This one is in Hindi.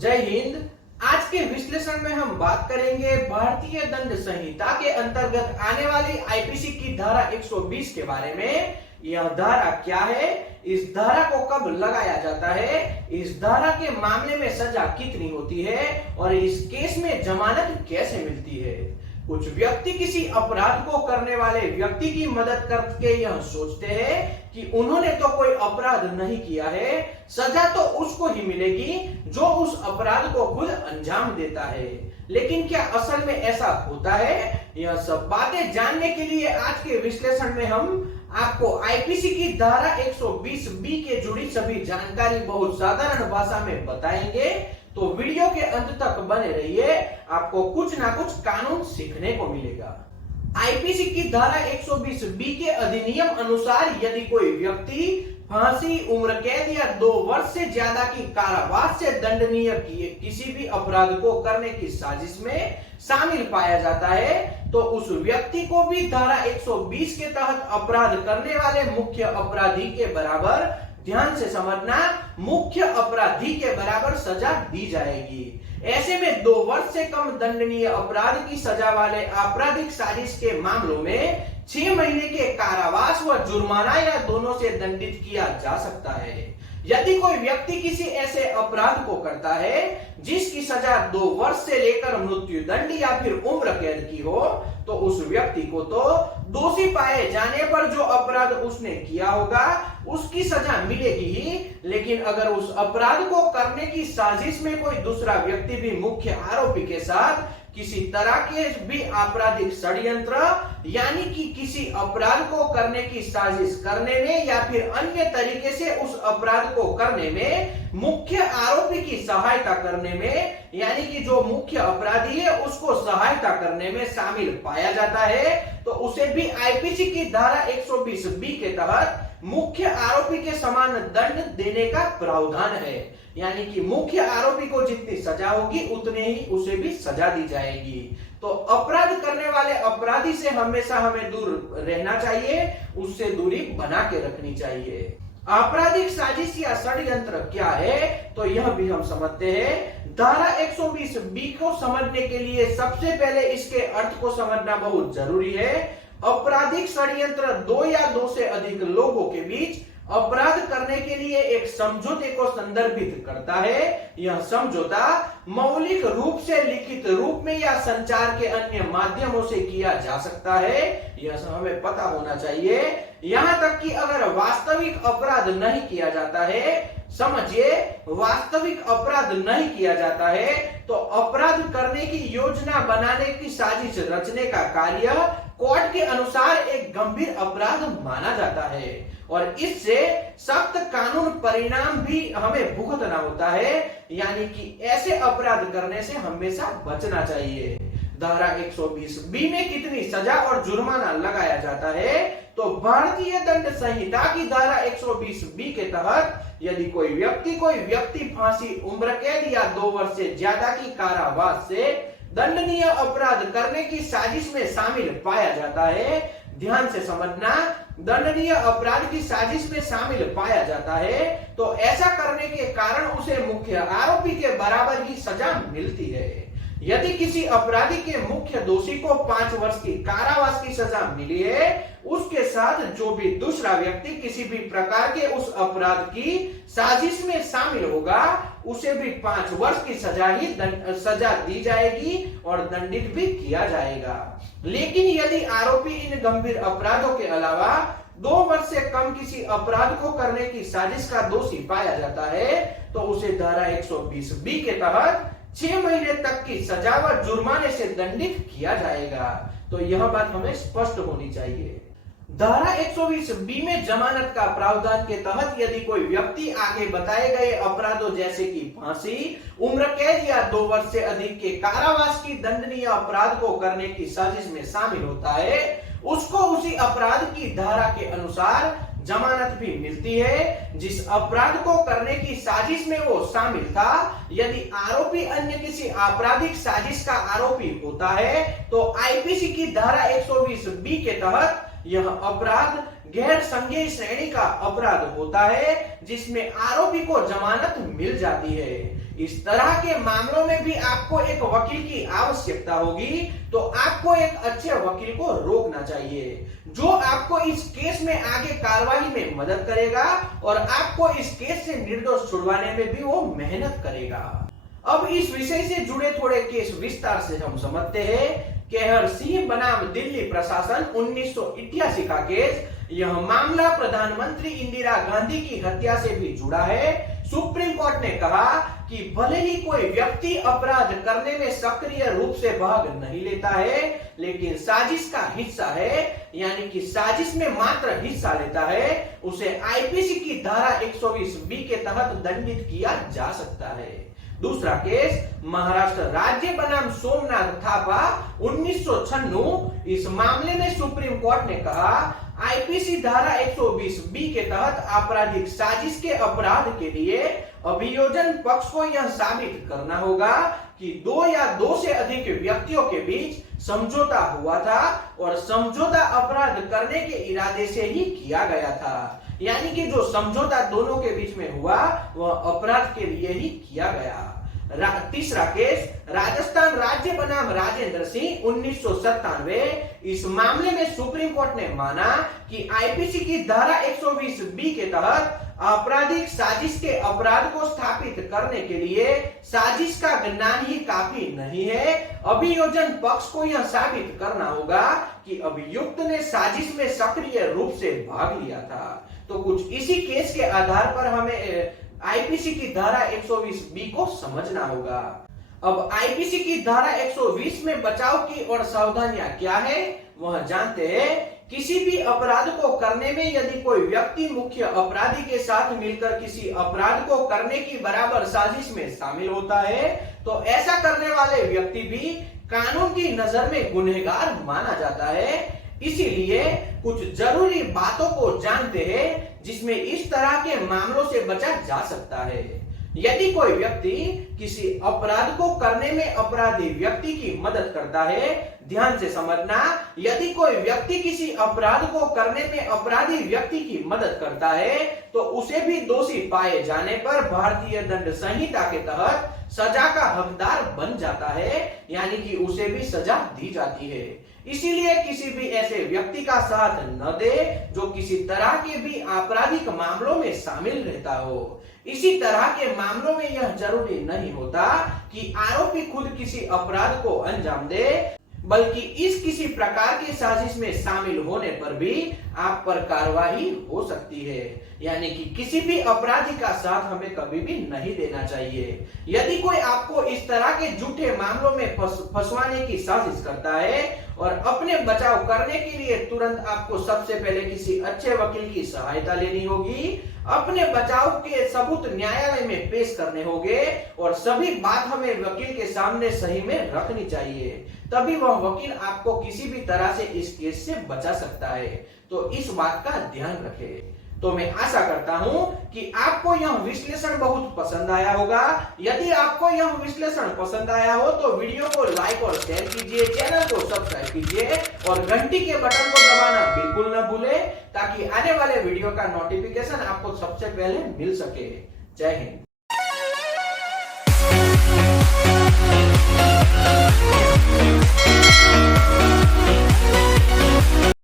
जय हिंद। आज के विश्लेषण में हम बात करेंगे भारतीय दंड संहिता के अंतर्गत आने वाली आईपीसी की धारा 120 के बारे में। यह धारा क्या है, इस धारा को कब लगाया जाता है, इस धारा के मामले में सजा कितनी होती है और इस केस में जमानत कैसे मिलती है। कुछ व्यक्ति किसी अपराध को करने वाले व्यक्ति की मदद करके यह सोचते हैं कि उन्होंने तो कोई अपराध नहीं किया है, सजा तो उसको ही मिलेगी जो उस अपराध को खुद अंजाम देता है। लेकिन क्या असल में ऐसा होता है? यह सब बातें जानने के लिए आज के विश्लेषण में हम आपको आईपीसी की धारा 120 बी के जुड़ी सभी जानकारी बहुत साधारण भाषा में बताएंगे, तो वीडियो के अंत तक बने रहिए, आपको कुछ ना कुछ कानून सीखने को मिलेगा। आईपीसी की धारा 120 बी के अधिनियम अनुसार यदि कोई व्यक्ति फांसी, उम्र कैद या 2 वर्ष से ज्यादा की कारावास से दंडनीय किसी भी अपराध को करने की साजिश में शामिल पाया जाता है, तो उस व्यक्ति को भी धारा 120 के तहत अपराध करने वाले मुख्य अपराधी के बराबर, ध्यान से समझना, मुख्य अपराधी के बराबर सजा दी जाएगी। ऐसे में 2 वर्ष से कम दंडनीय अपराध की सजा वाले आपराधिक साजिश के मामलों में 6 महीने के कारावास व जुर्माना या दोनों से दंडित किया जा सकता है। यदि कोई व्यक्ति किसी ऐसे अपराध को करता है जिसकी सजा 2 वर्ष से लेकर मृत्यु दंड या फिर उम्र कैद की हो, तो उस व्यक्ति को तो दोषी पाए जाने पर जो अपराध उसने किया होगा उसकी सजा मिलेगी ही, लेकिन अगर उस अपराध को करने की साजिश में कोई दूसरा व्यक्ति भी मुख्य आरोपी के साथ किसी तरह के भी आपराधिक षड्यंत्र यानी कि किसी अपराध को करने की साजिश करने में या फिर अन्य तरीके से उस अपराध को करने में मुख्य आरोपी की सहायता करने में, यानी कि जो मुख्य अपराधी है उसको सहायता करने में शामिल पाया जाता है, तो उसे भी आईपीसी की धारा 120 बी के तहत मुख्य आरोपी के समान दंड देने का प्रावधान है। यानी कि मुख्य आरोपी को जितनी सजा होगी उतने ही उसे भी सजा दी जाएगी। तो अपराध करने वाले अपराधी से हमेशा हमें दूर रहना चाहिए, उससे दूरी बना के रखनी चाहिए। आपराधिक साजिश या षड्यंत्र क्या है, तो यह भी हम समझते हैं। धारा 120 बी को समझने के लिए सबसे पहले इसके अर्थ को समझना बहुत जरूरी है। आपराधिक षड्यंत्र 2 या 2 से अधिक लोगों के बीच अपराध करने के लिए एक समझौते को संदर्भित करता है। यह समझौता मौलिक रूप से, लिखित रूप में या संचार के अन्य माध्यमों से किया जा सकता है, यह हमें पता होना चाहिए। यहाँ तक कि अगर वास्तविक अपराध नहीं किया जाता है, समझिए वास्तविक अपराध नहीं किया जाता है, तो अपराध करने की योजना बनाने की साजिश रचने का कार्य कोर्ट के अनुसार एक गंभीर अपराध माना जाता है और इससे सख्त कानून परिणाम भी हमें भुगतना होता है। यानी कि ऐसे अपराध करने से हमेशा बचना चाहिए। धारा 120 बी में कितनी सजा और जुर्माना लगाया जाता है, तो भारतीय दंड संहिता की धारा 120 बी के तहत यदि कोई व्यक्ति फांसी, उम्र कैद या 2 वर्ष से ज्यादा की कारावास से दंडनीय अपराध करने की साजिश में शामिल पाया जाता है, ध्यान से समझना, दंडनीय अपराध की साजिश में शामिल पाया जाता है, तो ऐसा करने के कारण उसे मुख्य आरोपी के बराबर ही सजा मिलती है। यदि किसी अपराधी के मुख्य दोषी को 5 वर्ष की कारावास की सजा मिली है, उसके साथ जो भी दूसरा व्यक्ति किसी भी प्रकार के उस अपराध की साजिश में शामिल होगा उसे भी 5 वर्ष की सजा दी जाएगी और दंडित भी किया जाएगा। लेकिन यदि आरोपी इन गंभीर अपराधों के अलावा 2 वर्ष से कम किसी अपराध को करने की साजिश का दोषी पाया जाता है, तो उसे धारा 120 बी के तहत 6 महीने तक की सजा व जुर्माने से दंडित किया जाएगा। तो यह बात हमें स्पष्ट होनी चाहिए। धारा 120 बी में जमानत का प्रावधान के तहत यदि कोई व्यक्ति आगे बताए गए अपराधों जैसे कि फांसी, उम्र कैद या 2 वर्ष से अधिक के कारावास की दंडनीय अपराध को करने की साजिश में शामिल होता है, उसको उसी अपराध की धारा के अनुसार जमानत भी मिलती है जिस अपराध को करने की साजिश में वो शामिल था। यदि आरोपी अन्य किसी आपराधिक साजिश का आरोपी होता है, तो आईपीसी की धारा 120 बी के तहत यह अपराध गैर संज्ञेय श्रेणी का अपराध होता है जिसमें आरोपी को जमानत मिल जाती है। इस तरह के मामलों में भी आपको एक वकील की आवश्यकता होगी, तो आपको एक अच्छे वकील को रोकना चाहिए जो आपको इस केस में आगे कार्रवाई में मदद करेगा और आपको इस केस से निर्दोष छुड़वाने में भी वो मेहनत करेगा। अब इस विषय से जुड़े थोड़े केस विस्तार से हम समझते हैं। केहर सिंह बनाम दिल्ली प्रशासन 1988 का केस। यह मामला प्रधानमंत्री इंदिरा गांधी की हत्या से भी जुड़ा है। सुप्रीम कोर्ट ने कहा कि भले ही कोई व्यक्ति अपराध करने में सक्रिय रूप से भाग नहीं लेता है, लेकिन साजिश का हिस्सा है, यानी कि साजिश में मात्र हिस्सा लेता है, उसे आईपीसी की धारा 120B के तहत दंडित किया जा सकता है। दूसरा केस महाराष्ट्र राज्य बनाम सोमनाथ थापा 1996। इस मामले में सुप्रीम कोर्ट ने कहा आईपीसी धारा 120B के तहत आपराधिक साजिश के अपराध के लिए अभियोजन पक्ष को यह साबित करना होगा कि दो या दो से अधिक व्यक्तियों के बीच समझौता हुआ था और समझौता अपराध करने के इरादे से ही किया गया था, यानी कि जो समझौता दोनों के बीच में हुआ वह अपराध के लिए ही किया गया। तीसरा केस राजस्थान राज्य बनाम राजेंद्र सिंह 1997। इस मामले में सुप्रीम कोर्ट ने माना कि आईपीसी की धारा 120B के तहत आपराधिक साजिश के अपराध को स्थापित करने के लिए साजिश का ज्ञान ही काफी नहीं है। अभियोजन पक्ष को यह साबित करना होगा कि अभियुक्त ने साजिश में सक्रिय रूप से भाग लिया था। तो कुछ इसी केस के आधार पर हमें आईपीसी की धारा 120B को समझना होगा। अब आईपीसी की धारा 120 में बचाव की और सावधानियां क्या है वह जानते हैं। किसी भी अपराध को करने में यदि कोई व्यक्ति मुख्य अपराधी के साथ मिलकर किसी अपराध को करने की बराबर साजिश में शामिल होता है, तो ऐसा करने वाले व्यक्ति भी कानून की नजर में गुनहगार माना जाता है। इसीलिए कुछ जरूरी बातों को जानते हैं जिसमें इस तरह के मामलों से बचा जा सकता है। यदि कोई व्यक्ति किसी अपराध को करने में अपराधी व्यक्ति की मदद करता है, ध्यान से समझना, यदि कोई व्यक्ति किसी अपराध को करने में अपराधी व्यक्ति की मदद करता है तो उसे भी दोषी पाए जाने पर भारतीय दंड संहिता के तहत सजा का हकदार बन जाता है, यानी कि उसे भी सजा दी जाती है। इसीलिए किसी भी ऐसे व्यक्ति का साथ न दे जो किसी तरह के भी आपराधिक मामलों में शामिल रहता हो। इसी तरह के मामलों में यह जरूरी नहीं होता कि आरोपी खुद किसी अपराध को अंजाम दे, बल्कि इस किसी प्रकार की साजिश में शामिल होने पर भी आप पर कार्रवाई हो सकती है, यानी कि किसी भी अपराधी का साथ हमें कभी भी नहीं देना चाहिए। यदि कोई आपको इस तरह के झूठे मामलों में फंसवाने की साजिश करता है और अपने बचाव करने के लिए तुरंत आपको सबसे पहले किसी अच्छे वकील की सहायता लेनी होगी। अपने बचाव के सबूत न्यायालय में पेश करने होंगे और सभी बात हमें वकील के सामने सही में रखनी चाहिए, तभी वह वकील आपको किसी भी तरह से इस केस से बचा सकता है। तो इस बात का ध्यान रखें। तो मैं आशा करता हूं कि आपको यह विश्लेषण बहुत पसंद आया होगा। यदि आपको यह विश्लेषण पसंद आया हो तो वीडियो को लाइक और शेयर कीजिए, चैनल को सब्सक्राइब कीजिए और घंटी के बटन को दबाना बिल्कुल न भूलें, ताकि आने वाले वीडियो का नोटिफिकेशन आपको सबसे पहले मिल सके। जय हिंद।